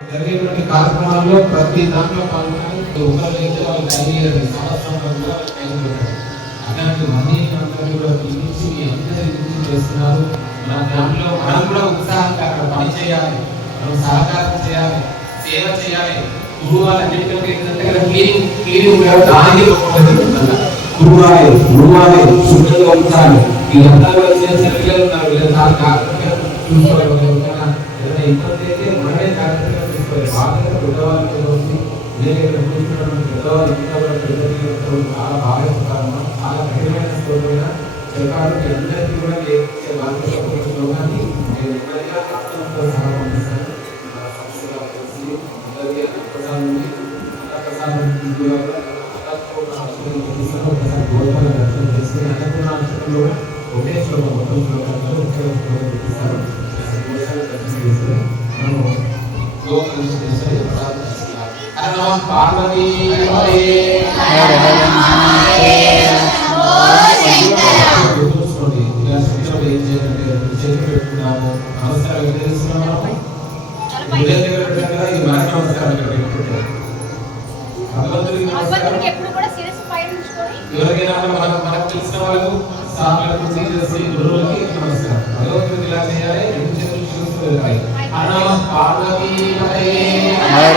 జరిగేటువంటి కార్యక్రమాల్లో ప్రతి దాంట్లో పాల్గొనాలి ఒకరైతే వాళ్ళు డైలీ సంవత్సరంలో కూడా టైం పెట్టారు అలాంటి మనీ అందరూ కూడా పిలిచి మీ అందరి గురించి చేస్తున్నారు. మన దాంట్లో మనం కూడా ఉత్సాహంగా అక్కడ పని చేయాలి మనం సహకారం చేయాలి సేవ చేయాలి. గురువు అన్నింటికంటే ఏంటంటే ఇక్కడ క్లీనింగ్ క్లీనింగ్ కూడా దానికి గురువాయి గురువాయి శుభ్రంగా ఉంచాలి. వీళ్ళంతా కూడా చిన్న చిన్న పిల్లలు ఉన్నారు. వీళ్ళ చాలా జాగ్రత్తగా చూసుకోవాలి. ఎవరికైనా ఏదైనా ఇబ్బంది బాగా పెద్దవాళ్ళు వచ్చి వేరే పెద్దవాళ్ళు ఇంకా కూడా చాలా బాగా చాలా కఠినమైన శ్లోకమైన చెప్పారు అందరికీ కూడా ఉంచుకొని ఎవరికైనా మనం మనకు తెలిసిన వాళ్ళకు సార్లకు టీచర్స్ గురువులకి నమస్కారం. భగవంతుడికి ఇలా చేయాలి రెండు చేతులు చూస్తూ వెళ్ళాలి హర. నమ పార్వతీ హరే. హర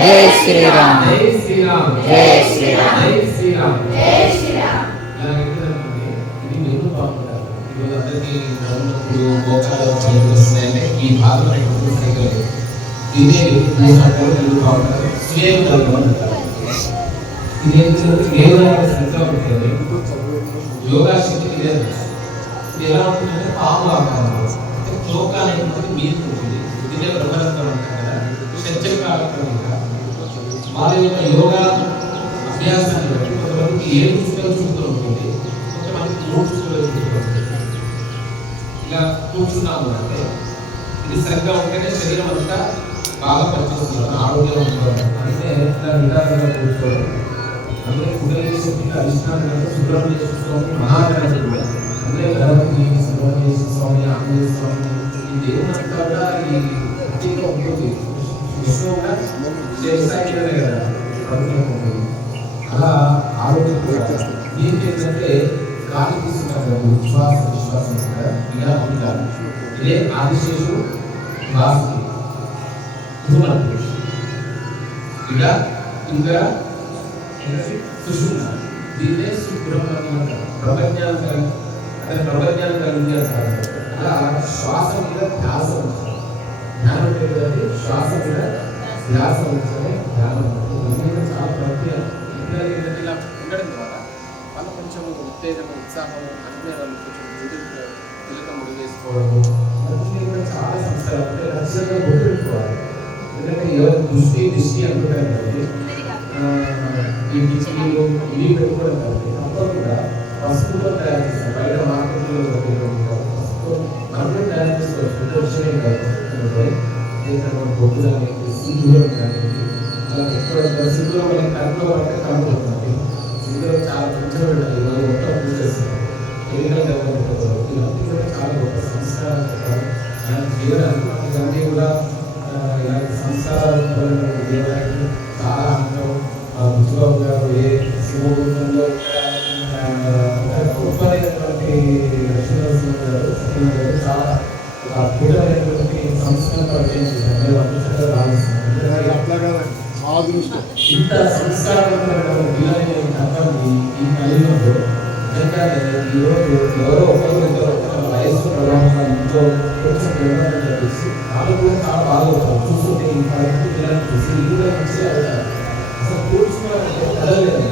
శ్రీరామ్ జై శ్రీరామ్ జై శ్రీరామ్ జై శ్రీరామ్ జై శ్రీరామ్ ఇలా ఎక్కడనుకోండి, ఇది మీరు బాగుంటారు ఈరోజు అందరికీ నడుమునొప్పులు, మోకాళ్ళ నొప్పులు వస్తున్నాయంటే ఈ భాగంలో ఎటువంటి సరిగ్గా లేదు. ఇదే మూసాటలు మీరు బాగుంటారు స్వేయం కలగడం అంటారు ఇది ఏంటంటే కేవలం సరిగ్గా ఉంటుంది యోగా శక్తి ఇదే అన్నమాట. ఇది ఎలా ఉంటుందంటే పాము ఆకారంలో అంటే చోక అనేటువంటిది మీకు ఉంటుంది ఇదే బ్రహ్మరంధ్రం అంటారు కదా షట్చక్ర ఆకారం వారి యొక్క యోగా అభ్యాసాన్ని బట్టి కొంతమందికి ఏ చుక్కల చుట్టూ ఉంటుంది కొంతమందికి మూడు చుక్కల చుట్టూ ఉంటుంది ఇలా కూర్చున్నాము అంటే ఇది సరిగ్గా ఉంటేనే శరీరం అంతా బాగా పనిచేస్తుంది ఆరోగ్యం ఉంటుంది. అంటే ఇలా నిదానంగా కూర్చోవడం. అందులో కుడలి శక్తికి అధిష్టానం సుబ్రహ్మణ్య స్వామి మహాగణపతి అందులో అందుకే గణపతి సుబ్రహ్మణ్య స్వామి ఆంజనేయ స్వామి ఈ దేవుడు అంతా కూడా ఈ ప్రత్యేక ఉంటుంది. విష్ణువు కదా ప్రభుత్వం ఉంటుంది అలా ఆరోగ్యం కూడా దీనికి ఏంటంటే గాలి తీసుకున్నారు విశ్వాస విశ్వాసం కూడా ఇలా ఉంటారు ఇదే ఆదిశేషు వాసు ఇలా ఇంకా సుషుమ్న దీన్నే సుబ్రహ్మణ్యం అంటారు కలిగి అంటే ప్రపంచాన్ని కలిగి అలా శ్వాస మీద ధ్యాస ఉంటుంది. ధ్యానం కదండి శ్వాస మీద ధ్యాస ఉంచాలి ధ్యానం. ఉంటుంది చాలా ప్రక్రియ పిల్లలకి ఏంటంటే ఇలా ఉండడం ద్వారా వాళ్ళు కొంచెం ఉత్తేజం ఉత్సాహం అనుకునే వాళ్ళు కొంచెం ముందుకు తిలకం ముడి వేసుకోవడం అందుకే కూడా చాలా సంస్థలు అంటే ఖచ్చితంగా గుర్తుపెట్టుకోవాలి. ఎందుకంటే ఎవరి దృష్టి దృష్టి అనుకుంటారు ఈ కిచడీలు ఇవి పెట్టుకోవడం కాబట్టి చేసినటువంటి బొట్టు కానీ సింధూరం కానీ అలా ఎక్కడ సింధూరం మనకి కడుపులో పడితే కడుపు సింధూరం చాలా కొంచెం పెట్టాలి ఇవాళ మొత్తం పూసేస్తాం ఎన్నికల దగ్గర ఇవన్నీ కూడా చాలా గొప్ప సంస్కారాలు చెప్పాలి అలాంటి జీవనానికి ఇవన్నీ కూడా ఆ, ఇలాంటి సంస్కారాలు జీవనానికి చాలా అంతం బుద్ధిబాబు గారు ఏ శివగుండంలో గొప్పదైనటువంటి లక్ష్మీనరసింహ గారు చాలా అద్భుతమైనటువంటి సంస్కరణ పరిచయం చేశారు ఇంత సంస్కారవంతమైన వీలైన తప్పని ఈ కలియుగంలో నిజంగానే ఈరోజు ఎవరో ఒకరు ఇద్దరు వయస్సు ప్రభావం ఇంట్లో కొంచెం నిర్మాణం చేసి వాళ్ళు కూడా చాలా బాగుంటారు చూస్తుంటే ఈ పరిస్థితి చూసి ఇది కూడా అసలు కూర్చున్నారంటే కదలేదు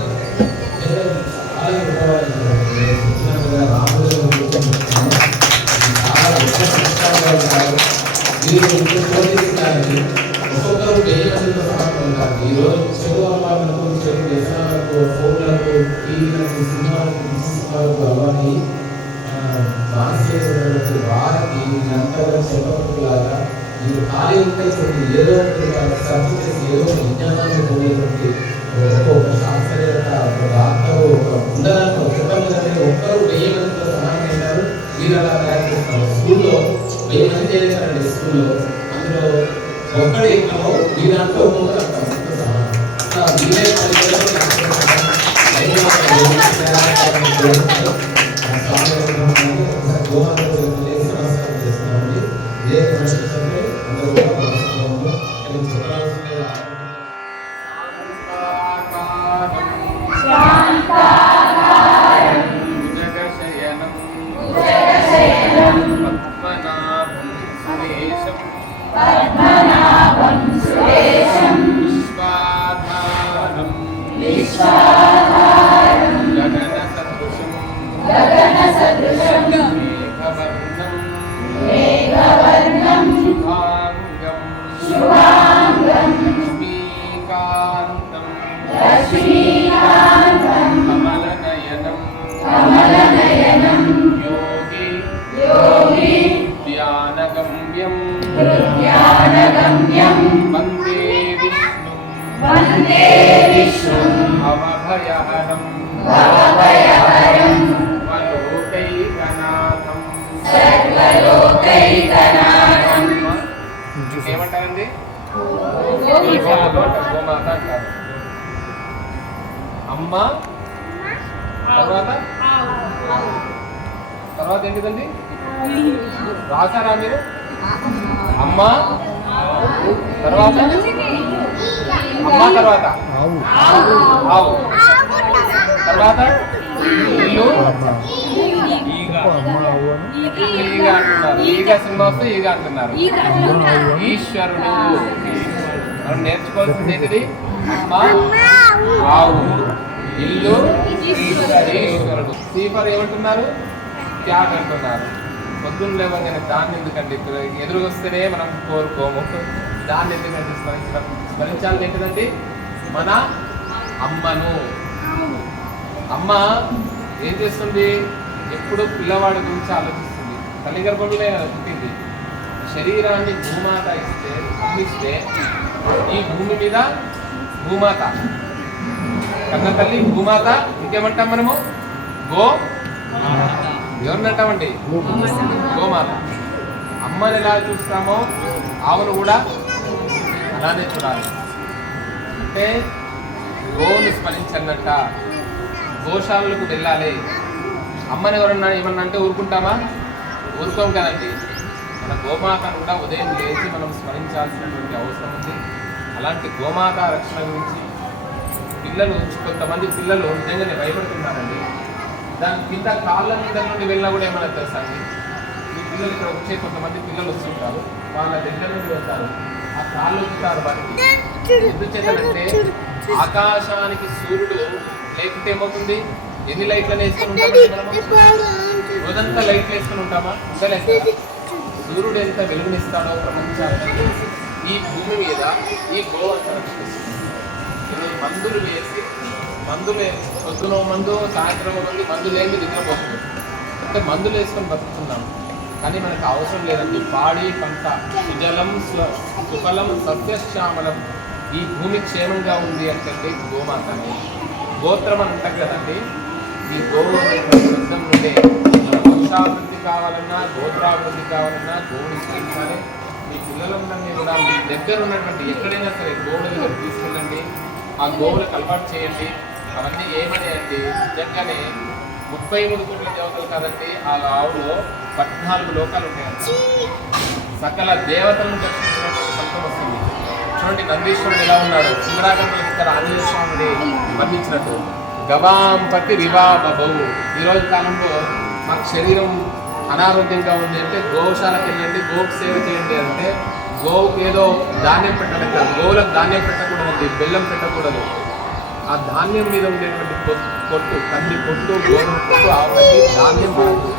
మీరు ఖాళీ ఉంటే చూడండి ఏదో ఒకటి ఏదో విజ్ఞానాన్ని పొందేటువంటి ఒక్కొక్క శాస్త్రవేత్త ఒక డాక్టర్ ఒక ఉండడానికి ఒక కుటుంబం ఒక్కరు వెయ్యి మందితో సహాయం చేశారు మీరు అలా తయారు స్కూల్లో వెయ్యి మంది చేశారండి స్కూల్లో అందులో ఒక్కడు ఎక్కువ మీ దాంట్లో ఒక్కొక్కరు అంటారు మీరే ఏమంటారండి? గోమాత అంటారు అమ్మ తర్వాత? తర్వాత ఏంటిదండి? రాసారా మీరు? అమ్మ తర్వాత? అమ్మ తర్వాత. ఆవు. ఆవు. తర్వాత ఇల్లు. ఈగ. అంటున్నారు. ఈగ సినిమా వస్తే ఈగ అంటున్నారు. ఈశ్వరుడు. మనం నేర్చుకోవాల్సింది ఏంటిది? అమ్మ ఆవు. ఇల్లు ఈశ్వరుడు. సీఫర్ ఏమంటున్నారు? త్యాగ్ అంటున్నారు. పొద్దున్న లేవగానే దాన్ని ఎందుకండి? ఇప్పుడు ఎదురుగొస్తేనే మనం కోరుకోము. దాన్ని ఎందుకంటే స్మరించడం స్మరించాలని ఏంటిదండి? మన అమ్మను. అమ్మ ఏం చేస్తుంది? ఎప్పుడు పిల్లవాడి గురించి ఆలోచిస్తుంది. తల్లి గర్భంలోనే కదా పుట్టింది. శరీరాన్ని భూమాత ఇస్తే అందిస్తే ఈ భూమి మీద భూమాత. కన్న తల్లి భూమాత ఇంకేమంటాం మనము? గో ఎవరినంటామండి? గోమాత. అమ్మని ఎలా చూస్తామో ఆవును కూడా అలానే చూడాలి అంటే గోవుని స్మరించన్నట్ట గోశాలకు వెళ్ళాలి. అమ్మని ఎవరన్నా ఏమన్నా అంటే ఊరుకుంటామా? ఊరుకోం కదండి. మన గోమాతను కూడా ఉదయం లేచి మనం స్మరించాల్సినటువంటి అవసరం ఉంది. అలాంటి గోమాత రక్షణ గురించి పిల్లలు కొంతమంది పిల్లలు నిజంగానే భయపడుతున్నారండి. దాని కింద కాళ్ళ మీద నుండి వెళ్ళినా కూడా ఏమైనా తెలుసా అండి? ఈ పిల్లలు ఇక్కడ వచ్చే కొంతమంది పిల్లలు వస్తుంటారు. వాళ్ళ దగ్గర నుండి వెళ్తారు. ఎందుచేతనంటే ఆకాశానికి సూర్యుడు లేకుంటే ఏమవుతుంది? ఎన్ని లైట్లను వేసుకుని ఉంటామండి రోజంతా లైట్లు వేసుకుని ఉంటామా? ఉండలేదు. సూర్యుడు ఎంత వెలుగునిస్తాడో ప్రపంచానికి. ఈ భూమి మీద ఈ గోవంత రక్షిస్తుంది మందులు వేసి మందులు పొద్దున మందు సాయంత్రం మందు లేని నిద్రపోతుంది అంటే మందులు వేసుకొని బతుకుతున్నాం. కానీ మనకు అవసరం లేదండి. పాడి పంట సుజలం సుఫలం సస్యశ్యామలం ఈ భూమి క్షేమంగా ఉంది అంటే గోమాతనే గోత్రం అని అంటాం కదండి. ఈ గోవు శబ్దం నుండే వంశాభివృద్ధి కావాలన్నా గోత్రాభివృద్ధి కావాలన్నా గోవుని స్మరించాలి మీ పిల్లలందరినీ కూడా మీ దగ్గర ఉన్నటువంటి ఎక్కడైనా సరే గోవుల దగ్గర తీసుకెళ్ళండి. ఆ గోవులకు అలవాటు చేయండి. అవన్నీ ఏమని అంటే నిజంగానే ముప్పై మూడు కోట్ల దేవతలు కాదండి. ఆ ఆవులో పద్నాలుగు లోకాలు ఉంటాయంట సకల దేవతలను దర్శించినటువంటి ఫలితం వస్తుంది. చూడండి నందీశ్వరుడు ఎలా ఉన్నాడు. సుందరాగంలో ఇక్కడ ఆంజనేయ స్వామిని వర్ణించినట్టు గవాంపతి రివా బబౌ ఈరోజు కాలంలో మాకు శరీరం అనారోగ్యంగా ఉంది అంటే గోశాలకు వెళ్ళండి గోకు సేవ చేయండి అంటే గోవుకి ఏదో ధాన్యం పెట్టడం కాదు గోవులకు ధాన్యం పెట్టకూడదండి బెల్లం పెట్టకూడదు. ఆ ధాన్యం మీద ఉండేటువంటి పొట్టు కంది పొట్టు గోధుమ పొట్టు ఆవులకి ధాన్యం మనకు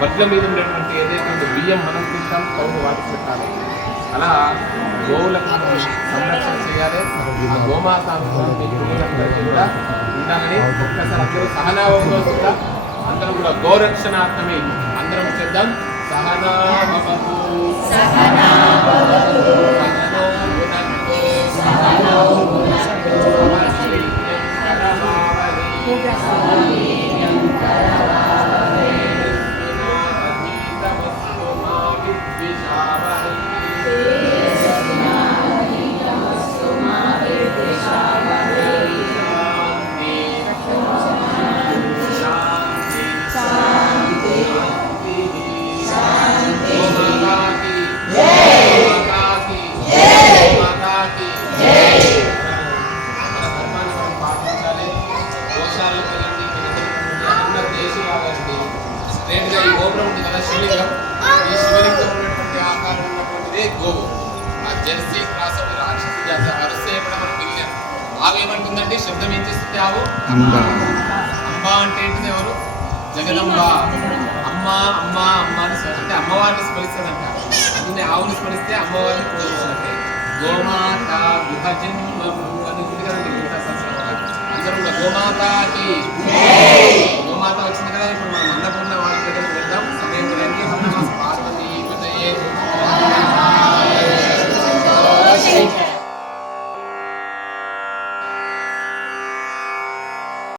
వడ్ల మీద ఉండేటువంటి ఏదైతే బియ్యం మనం తింటాం కౌలు వాటికి పెట్టాలి అలా గోవులకు మనం సంరక్షణ చేయాలి. ఆ గోమాత మీ పిల్లలందరికీ కూడా ఉండాలని ఒక్కసారి అందరూ సహనాభంలో కూడా అందరం కూడా గోరక్షణార్థమే అందరం చేద్దాం. సహనాభవతు. సహనా భవతు. సహనా భునక్తు. Amém. స్ట్రేట్గా ఈ గోపురం ఉంది కదా శివలింగం. ఈ శివలింగం ఉన్నటువంటి ఆకారం ఉన్నటువంటిదే గోవు. ఆ జెర్సీ క్రాస్ అవి రాక్షసి జాతి అరుస్తే కూడా మనం మిగిలాం ఆవు ఏమంటుందండి? శబ్దం ఏం చేస్తుంది ఆవు? అంబ. అమ్మ అంటే ఏంటిది ఎవరు? జగదంబ. అమ్మ అమ్మ అమ్మ అని అంటే అమ్మవారిని స్మరిస్తుందంట. అందుకని ఆవుని స్మరిస్తే అమ్మవారిని పూజించినట్టే గోమాత గృహ జన్మము అని ఉంది కదండి గీతా శాస్త్రంలో. అందరూ కూడా గోమాతకి.